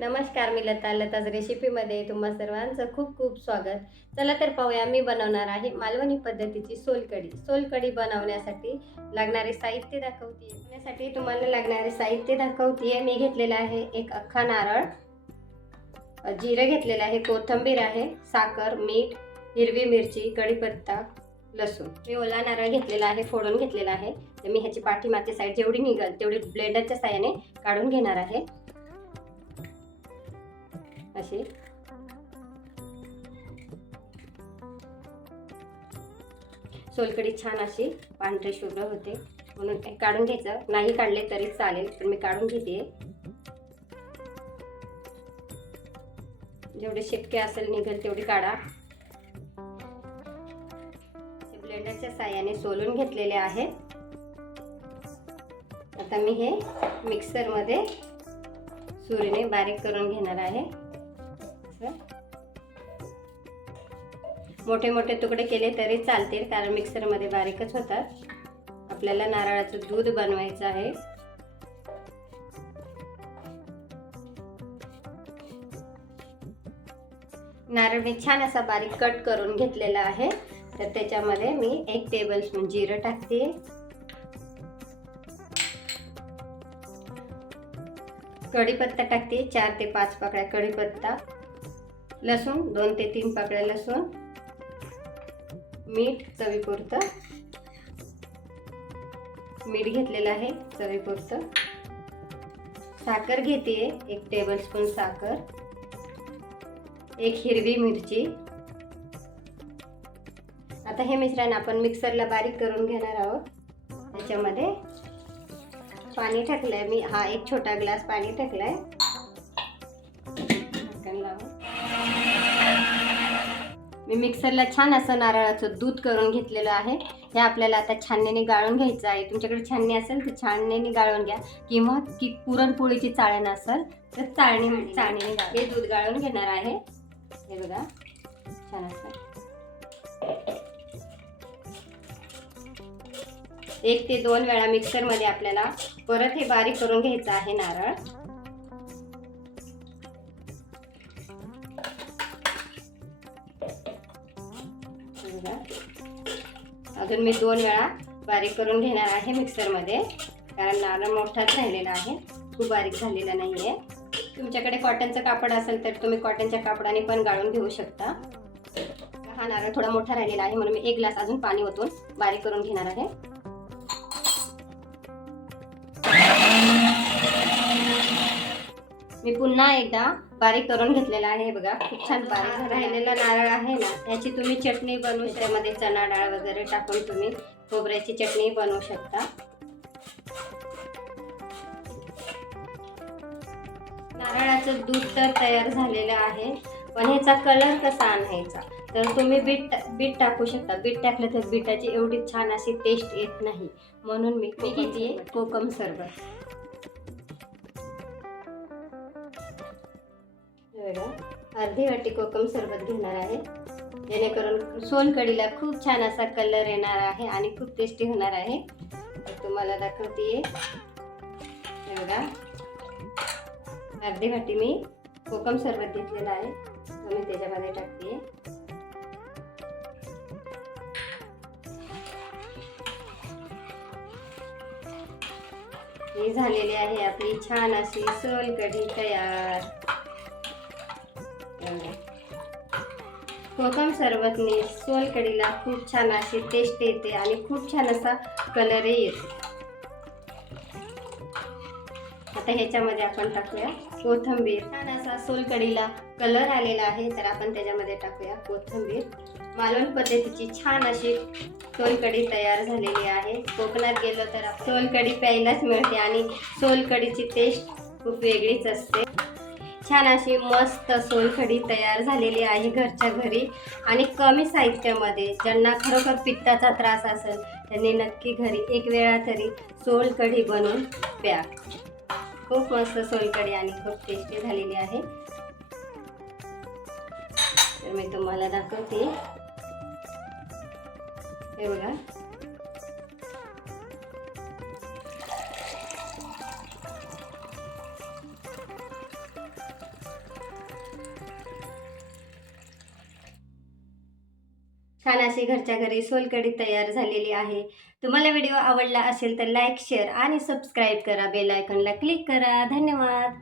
नमस्कार मी लता लताज रेसिपीमध्ये तुम्हा सर्वांचं खूप खूप स्वागत. चला तर पाहूया मी बनवणार आहे मालवणी पद्धतीची सोलकढी. सोलकढी बनवण्यासाठी लागणारे साहित्य दाखवते यासाठी तुम्हाला लागणारे साहित्य दाखवते मी घेतलेलं आहे एक अख्खा नारळ. जिरं घेतलेलं आहे कोथिंबीर आहे साखर मीठ हिरवी मिरची कढीपत्ता लसूण. मी ओला नारळ घेतलेला आहे फोडून घेतलेला आहे. तर मी ह्याची पाठीमागची साईड जेवढी निघाल तेवढी ब्लेंडरच्या साह्याने काढून घेणार आहे. अशी. सोलकडी छान अशी पांढरे शुभ्र होते. म्हणून काढून घ्यायचं. नाही काढले तरी चालेल पण मी काढून घेते. जेवढे शिटके असेल निघेल तेवढी काढा. ब्लेंडरच्या साह्याने सोलून घेतलेले आहे. आता मी हे मिक्सरमध्ये सुरीने बारीक करून घेणार आहे. मोठे मोठे तुकडे केले तरी चालतील कारण मिक्सरमध्ये बारीकच होतात. आपल्याला नारळाचं दूध बनवायचं आहे. नारळ मी छान असा बारीक कट करून घेतलेला आहे. तर त्याच्यामध्ये मी एक टेबल स्पून जिरं टाकते. कढीपत्ता टाकते चार ते पाच पाकळ्या कढीपत्ता. लसूण दोन ते तीन पाकळ्या लसूण मीठ चवीपुरतं. मीठ घेतलेलं आहे चवीपुरतं. साखर घेते एक टेबलस्पून साखर. एक हिरवी मिरची. आता हे मिश्रण आपण मिक्सरला बारीक करून घेणार आहोत. त्याच्यामध्ये पाणी टाकलंय. मी हा एक छोटा ग्लास पाणी टाकलाय. आहे मी मिक्सरला छान असं नारळाचं दूध करून घेतलेलं आहे. हे आपल्याला आता छाननीने गाळून घ्यायचं आहे. तुमच्याकडे छाननी असेल तर छाननीने गाळून घ्या. किंवा की पुरणपोळीची चाळण असेल तर चाळणी चाळणीने हे दूध गाळून घेणार आहे. हे बघा. छान असं. एक ते दोन वेळा मिक्सरमध्ये आपल्याला परत हे बारीक करून घ्यायचं आहे नारळ. बघा. अजून मी दोन वेळा बारीक करून घेणार आहे मिक्सरमध्ये. कारण नारळ मोठाच राहिलेला आहे. खूप बारीक झालेला नाही आहे तुमच्याकडे कॉटनचं कापड असेल तर तुम्ही कॉटनच्या कापडाने पण गाळून घेऊ शकता. हा नारळ थोडा मोठा राहिलेला आहे म्हणून मी एक ग्लास अजून पाणी ओतून बारीक करून घेणार आहे. मी पुन्हा एकदा बारीक करून घेतलेला आहे बघा. खूप छान बारीक राहिलेला नारळ आहे ना याची तुम्ही चटणी बनवू त्यामध्ये चणा डाळ वगैरे टाकून तुम्ही खोबऱ्याची चटणी बनवू शकता. नारळाचं दूध तर तयार झालेलं आहे पण ह्याचा कलर कसा आणायचा? तर तुम्ही बीट बीट टाकू शकता. बीट टाकलं तर बीटाची एवढी छान अशी टेस्ट येत नाही. म्हणून मी मी घेते. कोकम सरबत. हे अर्धी वाटी कोकम सरबत घेणार आहे. जेणेकरून सोलकढीला खूप छान असा कलर येणार आहे आणि खूप टेस्टी होणार आहे. तुम्हाला दाखवते बघा. अर्धी वाटी मी कोकम सरबत घेतलेला आहे. तो मी त्याच्यामध्ये टाकते ही झालेली आहे आपली छान अशी सोलकढी तयार. आपल्याला कोकम सरबतने सोलकढीला खूप छान अशी टेस्ट येते आणि खूप छान असा कलरही येतो. आता ह्याच्यामध्ये आपण टाकूया कोथंबीर. छान असा सोलकढीला कलर आलेला आहे तर आपण त्याच्यामध्ये टाकूया कोथंबीर. मालवण पद्धतीची छान अशी सोलकढी तयार झालेली आहे. कोकणात गेलो तर सोलकडी सोलकढी प्यायलाच मिळते आणि सोलकढीची टेस्ट खूप वेगळीच असते. छान अशी मस्त सोलकढी तयार झालेली आहे घरच्या घरी. आणि कमी साहित्यामध्ये ज्यांना खरोखर पित्ताचा त्रास असेल त्यांनी नक्की घरी एक वेळा तरी सोलकढी बनवून प्या. खूप मस्त सोलकढी आणि खूप टेस्टी झालेली आहे. तर मी तुम्हाला दाखवते. हे बघा. छान अशी घरच्या घरी सोलकढी तयार झालेली आहे. तुम्हाला व्हिडिओ आवडला असेल तर लाईक शेअर आणि सबस्क्राईब करा. बेल आयकॉनला क्लिक करा. धन्यवाद.